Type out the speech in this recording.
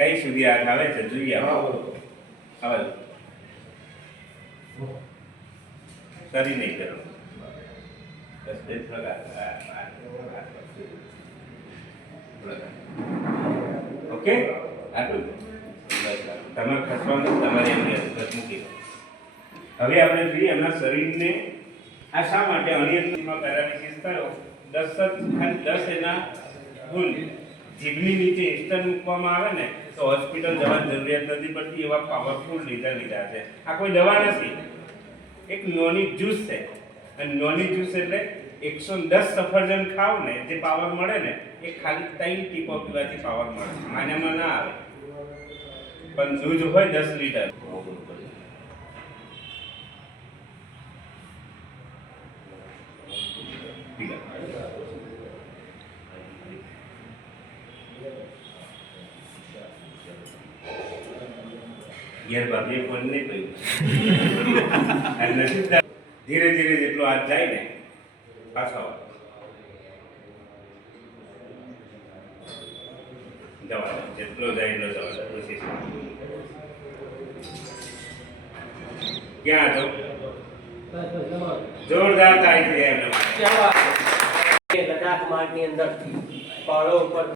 કઈ સુધી હાથ આવે છે જોઈએ હવે સરી નહીં કરો બસ બે ઓકે આટલું તમારે ખસવાનું તમારે એમની હસ્તક મૂકી હવે આપણે જોઈએ એમના શરીરને આ શા માટે અનિયંત્રિતમાં પેરાલિસિસ થયો 10 એના ભૂલ જીભની નીચે ઇન્સ્ટન્ટ મૂકવામાં આવે ને તો હોસ્પિટલ જવાની જરૂરિયાત નથી પડતી એવા પાવરફુલ લીધા છે આ કોઈ દવા નથી એક નોની જ્યુસ છે અને નોની જ્યુસ એટલે 110 સફરજન ખાવ ને જે પાવર મળે ને એ ખાલી 3 ટીપો પીવાથી પાવર મળે માન્યામાં ના આવે પણ દૂધ હોય 10 લીટર યાર બાપીએ ફોન નહીં કર્યું ધીરે ધીરે જેટલો હાથ જાય ને પાછો જવા જેટલો જાય એટલો જવા કોશિશ ક્યાં હતો જોરદાર તાળી છે એમને લદ્દાખ માર્ગની અંદર પહાડો ઉપર